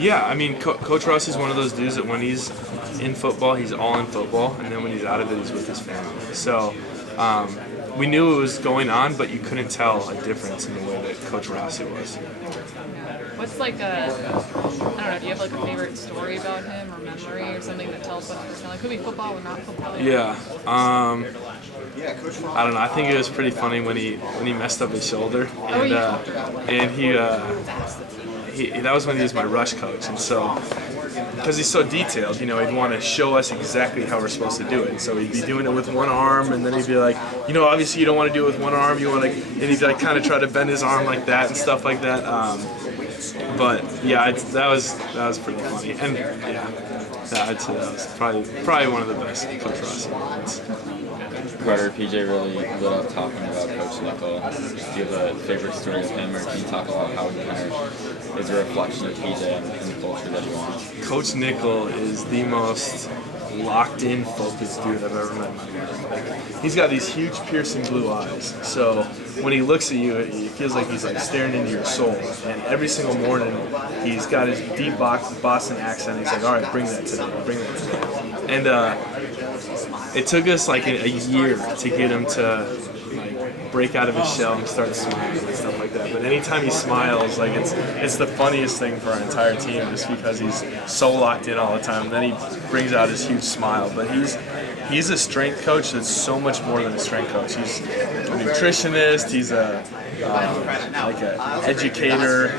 Yeah, I mean, Coach Russ is one of those dudes that when he's in football, he's all in football, and then when he's out of it, he's with his family. So we knew it was going on, but you couldn't tell a difference in the way that Coach Rossi was. What's like I don't know, do you have like a favorite story about him or memory or something that tells what personality? It could be football or not football. Yeah. I don't know. I think it was pretty funny when he messed up his shoulder, and he that was when he was my rush coach, and so because he's so detailed, he'd want to show us exactly how we're supposed to do it. So he'd be doing it with one arm, and then he'd be like, obviously you don't want to do it with one arm. You want to, and he'd like kind of try to bend his arm like that and stuff like that. But yeah, that was pretty funny, and I'd say that was probably one of the best Coach Rossi moments. Carter, PJ really lit up talking about Coach Nickel. Do you have a favorite story of him, or can you talk about how he kind of is a reflection of PJ and the culture that he wants? Coach Nickel is the most locked-in, focused dude I've ever met in my life. Like, he's got these huge, piercing blue eyes. So when he looks at you, it feels like he's like staring into your soul. And every single morning, he's got his deep Boston accent. He's like, "All right, bring that to me, bring that to me." And it took us like a year to get him to like break out of his shell and start smiling and stuff like that. But anytime he smiles, like it's the funniest thing for our entire team, just because he's so locked in all the time. And then he brings out his huge smile. But he's a strength coach that's so much more than a strength coach. He's a nutritionist. He's a like an educator.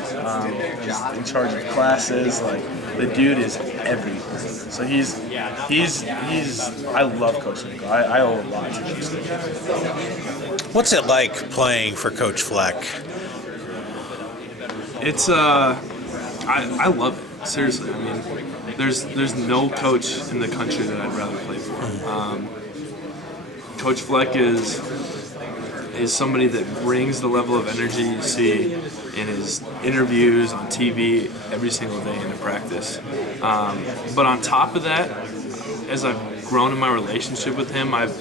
He's in charge of classes. Like the dude is everything. So he's I love Coach Nickel. I owe a lot to Coach Nickel. What's it like playing for Coach Fleck? It's I love it. Seriously, I mean, there's no coach in the country that I'd rather play for. Coach Fleck is somebody that brings the level of energy you see in his interviews on TV every single day into practice. But on top of that, as I've grown in my relationship with him, I've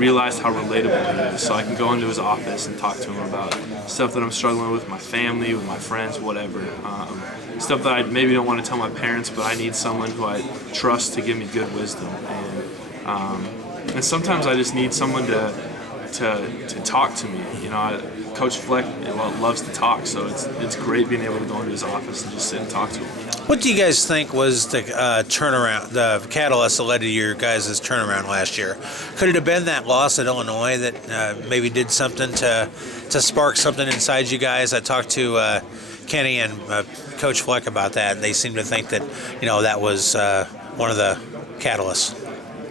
realized how relatable he is. So I can go into his office and talk to him about stuff that I'm struggling with my family, with my friends, whatever. Stuff that I maybe don't want to tell my parents, but I need someone who I trust to give me good wisdom. And sometimes I just need someone to talk to me. Coach Fleck loves to talk, so it's great being able to go into his office and just sit and talk to him. What do you guys think was the turnaround, the catalyst that led to your guys' turnaround last year? Could it have been that loss at Illinois that maybe did something to spark something inside you guys? I talked to Kenny and Coach Fleck about that, and they seem to think that that was one of the catalysts.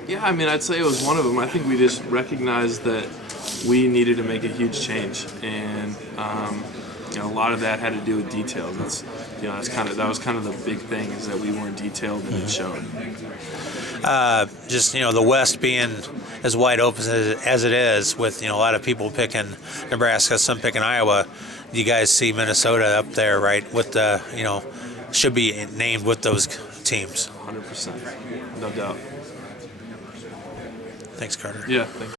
Yeah, I mean, I'd say it was one of them. I think we just recognized that we needed to make a huge change, and a lot of that had to do with details. That was kind of the big thing, is that we weren't detailed, and it showed. The West being as wide open as it is, with a lot of people picking Nebraska, some picking Iowa. You guys see Minnesota up there, right? With the should be named with those teams. 100%, no doubt. Thanks, Carter. Yeah, thank you.